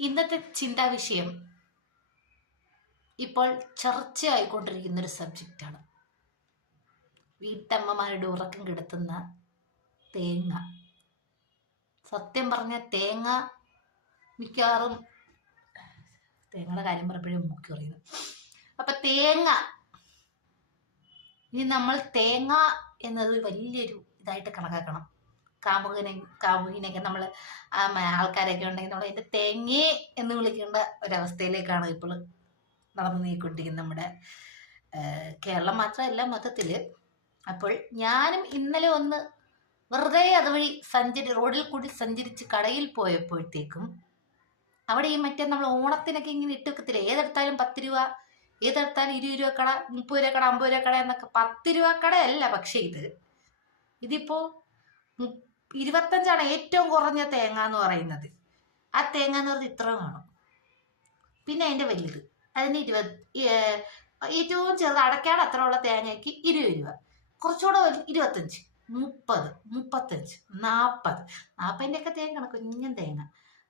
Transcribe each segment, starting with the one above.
ഇന്നത്തെ ചിന്താ വിഷയം ഇപ്പോൾ ചർച്ചയായിക്കൊണ്ടിരിക്കുന്ന ഒരു സബ്ജക്റ്റാണ്. വീട്ടമ്മമാരുടെ ഉറക്കം കെടുത്തുന്ന തേങ്ങ. സത്യം പറഞ്ഞ തേങ്ങ മിക്കവാറും തേങ്ങയുടെ കാര്യം പറയുമ്പോഴും മുക്കി പറയുന്നു. അപ്പം തേങ്ങ ഇനി നമ്മൾ തേങ്ങ എന്നത് വലിയൊരു ഇതായിട്ട് കണക്കാക്കണം. കാമുകനെ കാമുകിനെയൊക്കെ നമ്മൾ ആൾക്കാരൊക്കെ ഉണ്ടെങ്കിൽ നമ്മൾ അതിന്റെ തേങ്ങേ എന്ന് വിളിക്കേണ്ട ഒരവസ്ഥയിലേക്കാണ് ഇപ്പോൾ നടന്നു നീക്കൊണ്ടിരിക്കുന്നത് നമ്മുടെ കേരളം മാത്രമല്ല മൊത്തത്തിൽ അപ്പോൾ ഞാനും ഇന്നലെ ഒന്ന് വെറുതെ അതുവഴി സഞ്ചരി റോഡിൽ കൂടി സഞ്ചരിച്ച് കടയിൽ പോയപ്പോഴത്തേക്കും അവിടെ ഈ മറ്റേ നമ്മൾ ഓണത്തിനൊക്കെ ഇങ്ങനെ ഇട്ട് വെക്കത്തില്ല? ഏതെടുത്താലും പത്ത് രൂപ ഏതെടുത്താലും ഇരുപത് രൂപ കട മുപ്പത് രൂപ കട അമ്പത് രൂപ കട എന്നൊക്കെ പത്ത് രൂപ കടയല്ല പക്ഷേ ഇത്. ഇതിപ്പോ ഇരുപത്തഞ്ചാണ് ഏറ്റവും കുറഞ്ഞ തേങ്ങ എന്ന് പറയുന്നത്. ആ തേങ്ങ എന്ന് പറഞ്ഞാൽ ഇത്ര കാണും പിന്നെ അതിന്റെ വലുത്. അതിന് ഇരുപത് ഏറ്റവും ചെറുത് അടയ്ക്കാട് ഉള്ള തേങ്ങയ്ക്ക് ഇരുപത് രൂപ. കുറച്ചുകൂടെ ഇരുപത്തഞ്ച് മുപ്പത് മുപ്പത്തഞ്ച് നാൽപ്പത് നാൽപ്പതിന്റെ ഒക്കെ തേങ്ങ കുഞ്ഞൻ തേങ്ങ.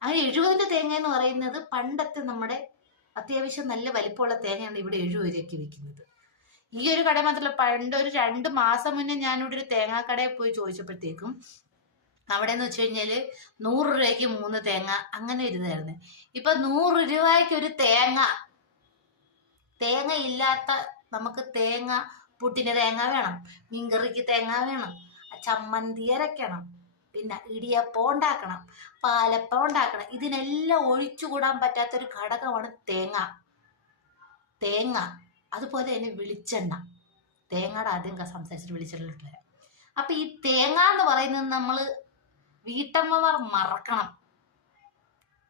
അങ്ങനെ എഴുപതിന്റെ തേങ്ങ എന്ന് പറയുന്നത് പണ്ടത്തെ നമ്മുടെ അത്യാവശ്യം നല്ല വലിപ്പമുള്ള തേങ്ങയാണ് ഇവിടെ എഴുപത് രൂപയ്ക്ക് വിൽക്കുന്നത്. ഈ ഒരു കട മാത്രമല്ല പണ്ട് ഒരു രണ്ട് മാസം മുന്നേ ഞാനിവിടെ ഒരു തേങ്ങാക്കടയിൽ പോയി ചോദിച്ചപ്പോഴത്തേക്കും അവിടെ എന്ന് വെച്ച് കഴിഞ്ഞാൽ നൂറ് രൂപയ്ക്ക് മൂന്ന് തേങ്ങ അങ്ങനെ ഇരുന്നായിരുന്നു. ഇപ്പൊ നൂറ് രൂപയ്ക്ക് ഒരു തേങ്ങ തേങ്ങ ഇല്ലാത്ത നമുക്ക് തേങ്ങ പുട്ടിന് തേങ്ങ വേണം മീൻകറിക്ക് തേങ്ങ വേണം ചമ്മന്തി അരക്കണം പിന്നെ ഇടിയപ്പം ഉണ്ടാക്കണം പാലപ്പം ഉണ്ടാക്കണം ഇതിനെല്ലാം ഒഴിച്ചുകൂടാൻ പറ്റാത്തൊരു ഘടകമാണ് തേങ്ങ. തേങ്ങ അതുപോലെ തന്നെ വെളിച്ചെണ്ണ. തേങ്ങയുടെ ആദ്യം സംസാരിച്ചിട്ട് വെളിച്ചെണ്ണ അപ്പൊ ഈ തേങ്ങ എന്ന് പറയുന്നത് നമ്മൾ വീട്ടമ്മമാർ മറക്കണം.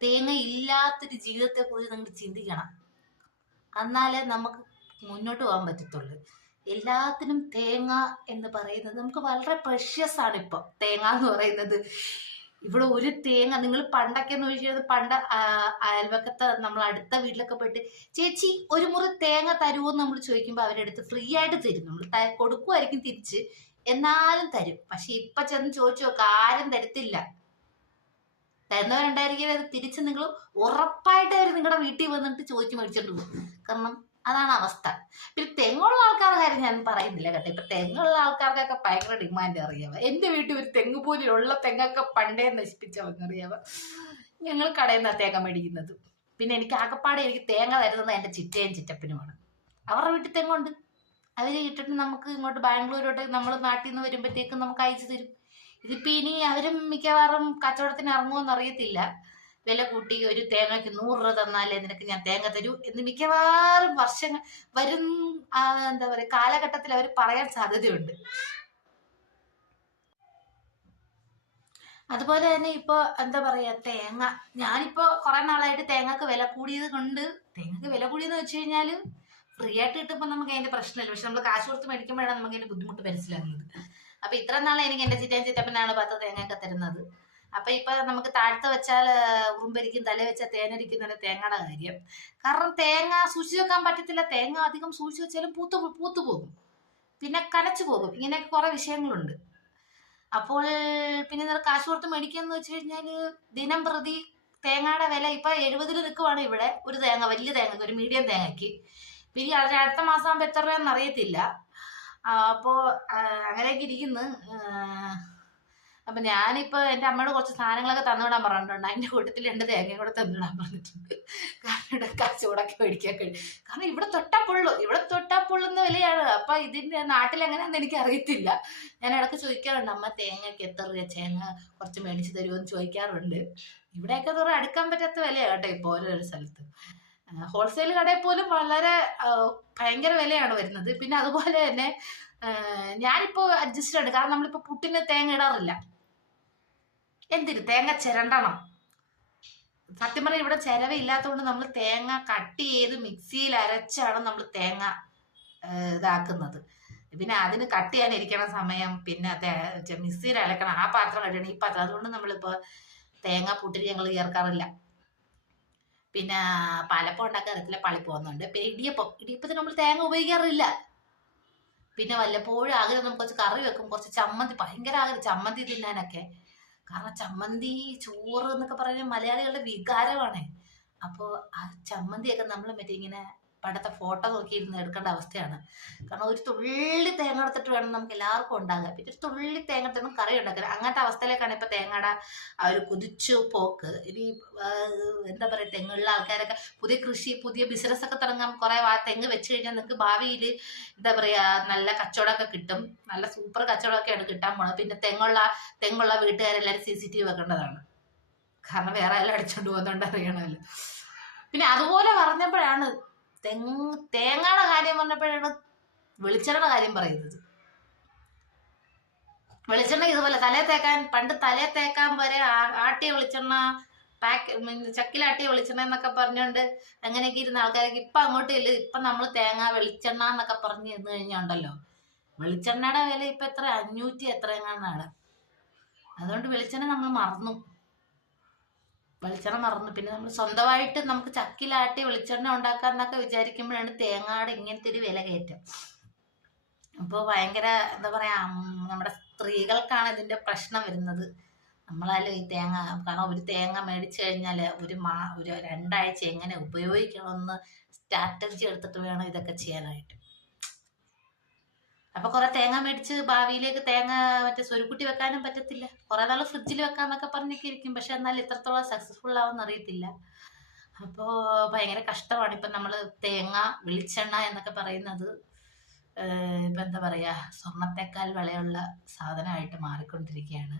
തേങ്ങ ഇല്ലാത്തൊരു ജീവിതത്തെ കുറിച്ച് നിങ്ങൾ ചിന്തിക്കണം. എന്നാലേ നമുക്ക് മുന്നോട്ട് പോകാൻ പറ്റത്തുള്ളൂ. എല്ലാത്തിനും തേങ്ങ എന്ന് പറയുന്നത് നമുക്ക് വളരെ പ്രഷ്യസ് ആണ് ഇപ്പൊ. തേങ്ങ എന്ന് പറയുന്നത്. ഇവിടെ ഒരു തേങ്ങ നിങ്ങൾ പണ്ടൊക്കെ എന്ന് ചോദിച്ചത് പണ്ട് അയൽവക്കത്തെ നമ്മൾ അടുത്ത വീട്ടിലൊക്കെ പോയിട്ട് ചേച്ചി ഒരു മുറി തേങ്ങ തരുമോ എന്ന് നമ്മൾ ചോദിക്കുമ്പോൾ അവരെടുത്ത് ഫ്രീ ആയിട്ട് തരും. നമ്മൾ കൊടുക്കുമായിരിക്കും തിരിച്ച്. എന്നാലും തരും. പക്ഷെ ഇപ്പൊ ചെന്ന് ചോദിച്ചു നോക്ക ആരും തരത്തില്ല. തരുന്നവരുണ്ടായിരിക്കും അത് തിരിച്ച് നിങ്ങൾ ഉറപ്പായിട്ട് അവർ നിങ്ങളുടെ വീട്ടിൽ വന്നിട്ട് ചോദിച്ചു മേടിച്ചിട്ട് പോകും. കാരണം അതാണ് അവസ്ഥ. പിന്നെ തെങ്ങുള്ള ആൾക്കാരുടെ കാര്യം ഞാൻ പറയുന്നില്ല കേട്ടോ. ഇപ്പൊ തെങ്ങുള്ള ആൾക്കാർക്കൊക്കെ ഭയങ്കര ഡിമാൻഡ് അറിയാവ? എന്റെ വീട്ടിൽ ഒരു തെങ്ങ് പോലുള്ള തെങ്ങൊക്കെ പണ്ടേ നശിപ്പിച്ചവங்க അറിയാവ? ഞങ്ങൾ കടയിൽ നിന്നാണ് തേങ്ങ മേടിക്കുന്നത്. പിന്നെ എനിക്ക് ആകപ്പാടെ എനിക്ക് തേങ്ങ തരുന്നത് എന്റെ ചിറ്റയും ചിറ്റപ്പനുമാണ്. അവരുടെ വീട്ടിൽ തെങ്ങുണ്ട്. അവർ ഇട്ടിട്ട് നമുക്ക് ഇങ്ങോട്ട് ബാംഗ്ലൂരോട്ട് നമ്മൾ നാട്ടിൽ നിന്ന് വരുമ്പോഴത്തേക്കും നമുക്ക് അയച്ചു തരും. ഇതിപ്പോ ഇനി അവരും മിക്കവാറും കച്ചവടത്തിന് ഇറങ്ങുമെന്ന് അറിയത്തില്ല. വില കൂട്ടി ഒരു തേങ്ങയ്ക്ക് നൂറ് രൂപ തന്നാലേ നിനക്ക് ഞാൻ തേങ്ങ തരൂ എന്ന് മിക്കവാറും വർഷങ്ങൾ വരും എന്താ പറയുക കാലഘട്ടത്തിൽ അവർ പറയാൻ സാധ്യതയുണ്ട്. അതുപോലെ തന്നെ ഇപ്പൊ എന്താ പറയാ തേങ്ങ. ഞാനിപ്പോ കുറെ നാളായിട്ട് തേങ്ങക്ക് വില കൂടിയത് കൊണ്ട് തേങ്ങക്ക് വില കൂടിയെന്ന് വെച്ച് ഫ്രീ ആയിട്ട് കിട്ടുമ്പോൾ നമുക്ക് അതിന്റെ പ്രശ്നമില്ല. പക്ഷെ നമ്മൾ കാശ് കൊടുത്ത് മേടിക്കുമ്പോഴാണ് നമുക്ക് അതിന്റെ ബുദ്ധിമുട്ട് മനസ്സിലാകുന്നത്. അപ്പൊ ഇത്ര നാളെ എനിക്ക് എന്റെ ചിറ്റൻ ചിറ്റപ്പനാണ് പത്ത് തേങ്ങയൊക്കെ തരുന്നത്. അപ്പൊ ഇപ്പൊ നമുക്ക് താഴ്ത്ത വെച്ചാൽ ഉറുമ്പരിക്കും തല വെച്ചാൽ തേനരിക്കുന്നതിന് തേങ്ങയുടെ കാര്യം. കാരണം തേങ്ങ സൂക്ഷിച്ചു വെക്കാൻ പറ്റത്തില്ല. തേങ്ങ അധികം സൂക്ഷിച്ചു വെച്ചാലും പൂത്ത് പൂത്തു പോകും. പിന്നെ കനച്ചു പോകും. ഇങ്ങനെയൊക്കെ കുറെ വിഷയങ്ങളുണ്ട്. അപ്പോൾ പിന്നെ നിങ്ങൾ കാശ് കൊടുത്ത് മേടിക്കാന്ന് വെച്ച് കഴിഞ്ഞാൽ ദിനം പ്രതി തേങ്ങയുടെ വില ഇപ്പൊ എഴുപതിൽ നിൽക്കുവാണ് ഇവിടെ ഒരു തേങ്ങ വലിയ തേങ്ങ ഒരു മീഡിയം തേങ്ങയ്ക്ക്. പിന്നെ അത് അടുത്ത മാസം ആകുമ്പോൾ എത്ര രൂപയെന്ന് അറിയത്തില്ല. ആ, അപ്പോ ആ, അങ്ങനെയൊക്കെ ഇരിക്കുന്നു. അപ്പൊ ഞാനിപ്പോ എന്റെ അമ്മയോട് കുറച്ച് സാധനങ്ങളൊക്കെ തന്നുവിടാൻ പറഞ്ഞിട്ടുണ്ട്. അതിന്റെ കൂട്ടത്തിൽ രണ്ട് തേങ്ങയും കൂടെ തന്നുവിടാൻ പറഞ്ഞിട്ടുണ്ട്. കാരണം ഇവിടെ കച്ചവടമൊക്കെ മേടിക്കാൻ കഴിയും കാരണം ഇവിടെ തൊട്ടാ പൊള്ളു. ഇവിടെ തൊട്ടാ പൊള്ളുന്ന വിലയാണ്. അപ്പൊ ഇതിന്റെ നാട്ടിൽ എങ്ങനെയാന്ന് എനിക്ക് അറിയത്തില്ല ഞാൻ ഇടയ്ക്ക് ചോദിക്കാറുണ്ട് അമ്മ തേങ്ങയ്ക്ക് എത്ര രൂപ? തേങ്ങ കുറച്ച് മേടിച്ചു തരുമോ എന്ന് ചോദിക്കാറുണ്ട്. ഇവിടെയൊക്കെ അടുക്കാൻ പറ്റാത്ത വിലയാണ് കേട്ടോ ഇപ്പോൾ ഓരോരോ സ്ഥലത്ത്. ഹോൾസെയിൽ കടയിൽ പോലും വളരെ ഭയങ്കര വിലയാണ് വരുന്നത്. പിന്നെ അതുപോലെ തന്നെ ഞാനിപ്പോ അഡ്ജസ്റ്റ് ആണ് കാരണം നമ്മളിപ്പോ പുട്ടിന് തേങ്ങ ഇടാറില്ല. എന്തിന്? തേങ്ങ ചിരണ്ടണം. സത്യം പറഞ്ഞാൽ ഇവിടെ ചിലവ് ഇല്ലാത്തതുകൊണ്ട് നമ്മൾ തേങ്ങ കട്ട് ചെയ്ത് മിക്സിയിൽ അരച്ചാണ് നമ്മൾ തേങ്ങ ഇതാക്കുന്നത്. പിന്നെ അതിന് കട്ട് ചെയ്യാൻ ഇരിക്കണ സമയം പിന്നെ മിക്സിയിൽ അലക്കണം ആ പാത്രം കഴുകണം. ഈ പാത്രം. അതുകൊണ്ട് നമ്മളിപ്പോ തേങ്ങ പുട്ടിന് ഞങ്ങൾ ചേർക്കാറില്ല. പിന്നെ പാലപ്പം ഉണ്ടാക്കാൻ അറിയത്തില്ല പളി പോകുന്നുണ്ട്. പിന്നെ ഇടിയപ്പം. ഇടിയപ്പത്തിന് നമ്മൾ തേങ്ങ ഉപയോഗിക്കാറില്ല. പിന്നെ വല്ലപ്പോഴും ആഗ്രഹം നമുക്ക് കുറച്ച് കറി വെക്കും. കുറച്ച് ചമ്മന്തി. ഭയങ്കര ആഗ്രഹം ചമ്മന്തി തിന്നാനൊക്കെ. കാരണം ചമ്മന്തി ചോറ് എന്നൊക്കെ പറയുന്നത് മലയാളികളുടെ വികാരമാണ്. അപ്പോൾ ആ ചമ്മന്തിയൊക്കെ നമ്മൾ മറ്റേ ഇങ്ങനെ പണ്ടത്തെ ഫോട്ടോ നോക്കിയിരുന്ന് എടുക്കേണ്ട അവസ്ഥയാണ്. കാരണം ഒരു തുള്ളി തേങ്ങ എടുത്തിട്ട് വേണം നമുക്ക് എല്ലാവർക്കും ഉണ്ടാകാം പിന്നെ ഒരു തുള്ളി തേങ്ങ എടുത്തിട്ട് കറി ഉണ്ടാക്കാൻ. അങ്ങനത്തെ അവസ്ഥയിലേക്കാണ് ഇപ്പൊ തേങ്ങയുടെ ആ ഒരു കുതിച്ചു പോക്ക്. ഇനി എന്താ പറയുക തെങ്ങുള്ള ആൾക്കാരൊക്കെ പുതിയ കൃഷി പുതിയ ബിസിനസ് ഒക്കെ തുടങ്ങാം കുറെ തെങ്ങ് വെച്ച് കഴിഞ്ഞാൽ നിങ്ങൾക്ക് ഭാവിയിൽ എന്താ പറയാ നല്ല കച്ചവടമൊക്കെ കിട്ടും. നല്ല സൂപ്പർ കച്ചവടമൊക്കെയാണ് കിട്ടാൻ പോണത്. പിന്നെ തെങ്ങുള്ള തെങ്ങുള്ള വീട്ടുകാരെല്ലാവരും സി സി ടി വി വെക്കേണ്ടതാണ്. കാരണം വേറെ എല്ലാം അടിച്ചോണ്ട് പോകുന്നോണ്ട് അറിയണമല്ലോ. പിന്നെ അതുപോലെ പറഞ്ഞപ്പോഴാണ് തെങ്ങ് തേങ്ങയുടെ കാര്യം പറഞ്ഞപ്പോഴാണ് വെളിച്ചെണ്ണയുടെ കാര്യം പറയുന്നത്. വെളിച്ചെണ്ണ ഇതുപോലെ തലേ തേക്കാൻ പണ്ട് തലേ തേക്കാൻ വരെ ആട്ടിയ വെളിച്ചെണ്ണ പാക്ക് ചക്കിലാട്ടിയ വെളിച്ചെണ്ണ എന്നൊക്കെ പറഞ്ഞുകൊണ്ട് അങ്ങനെയൊക്കെ ഇരുന്ന ആൾക്കാരൊക്കെ ഇപ്പൊ അങ്ങോട്ട് ഇല്ല ഇപ്പൊ നമ്മൾ തേങ്ങ വെളിച്ചെണ്ണ എന്നൊക്കെ പറഞ്ഞ് ഇരുന്ന് കഴിഞ്ഞുണ്ടല്ലോ. വെളിച്ചെണ്ണയുടെ വില ഇപ്പൊ എത്ര? അഞ്ഞൂറ്റി എത്ര എങ്ങാണ്ടാണ് അതുകൊണ്ട് വെളിച്ചെണ്ണ നമ്മൾ മറന്നു. വെളിച്ചെണ്ണ മറന്നു. പിന്നെ നമ്മൾ സ്വന്തമായിട്ട് നമുക്ക് ചക്കിലാട്ടി വെളിച്ചെണ്ണ ഉണ്ടാക്കാന്നൊക്കെ വിചാരിക്കുമ്പോഴാണ് തേങ്ങാട് ഇങ്ങനത്തെ ഒരു വില കയറ്റം. അപ്പോൾ ഭയങ്കര എന്താ പറയാ നമ്മുടെ സ്ത്രീകൾക്കാണ് ഇതിന്റെ പ്രശ്നം വരുന്നത്. നമ്മളാലും ഈ തേങ്ങ കാരണം ഒരു തേങ്ങ മേടിച്ചു കഴിഞ്ഞാൽ ഒരു മാ ഒരു രണ്ടാഴ്ച എങ്ങനെ ഉപയോഗിക്കണമെന്ന് സ്ട്രാറ്റജി എടുത്തിട്ട് വേണം ഇതൊക്കെ ചെയ്യാനായിട്ട്. അപ്പൊ കുറെ തേങ്ങ മേടിച്ച് ഭാവിയിലേക്ക് തേങ്ങ മറ്റേ സ്വരുക്കുട്ടി വെക്കാനും പറ്റത്തില്ല. കുറെ നാൾ ഫ്രിഡ്ജിൽ വെക്കാന്നൊക്കെ പറഞ്ഞൊക്കെ ഇരിക്കും പക്ഷെ എന്നാൽ ഇത്രത്തോളം സക്സസ്ഫുൾ ആവുമെന്ന് അറിയത്തില്ല. അപ്പോൾ ഭയങ്കര കഷ്ടമാണ് ഇപ്പം നമ്മൾ തേങ്ങ വെളിച്ചെണ്ണ എന്നൊക്കെ പറയുന്നത്. ഇപ്പം എന്താ പറയാ സ്വർണത്തേക്കാൾ വിലയുള്ള സാധനമായിട്ട് മാറിക്കൊണ്ടിരിക്കുകയാണ്.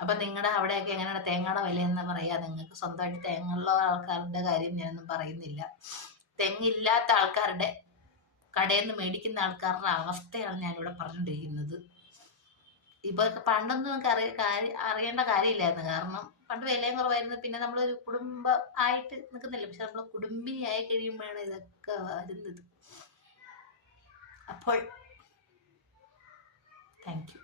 അപ്പം നിങ്ങളുടെ അവിടെയൊക്കെ എങ്ങനെയാണ് തേങ്ങയുടെ വില എന്ന് പറയാ? നിങ്ങൾക്ക് സ്വന്തമായിട്ട് തേങ്ങയുള്ള ആൾക്കാരുടെ കാര്യം ഞാനൊന്നും പറയുന്നില്ല. തെങ്ങില്ലാത്ത ആൾക്കാരുടെ കടയിൽ നിന്ന് മേടിക്കുന്ന ആൾക്കാരുടെ അവസ്ഥയാണ് ഞാനിവിടെ പറഞ്ഞുകൊണ്ടിരിക്കുന്നത് ഇപ്പൊ പണ്ടൊന്നും നമുക്ക് അറിയ അറിയേണ്ട കാര്യമില്ലായിരുന്നു. കാരണം പണ്ട് വിലയും കുറവായിരുന്നു. പിന്നെ നമ്മളൊരു കുടുംബ ആയിട്ട് നിൽക്കുന്നില്ല. പക്ഷെ നമ്മൾ കുടുംബിനിയായി കഴിയുമ്പോഴാണ് ഇതൊക്കെ വരുന്നത്. അപ്പോൾ താങ്ക് യു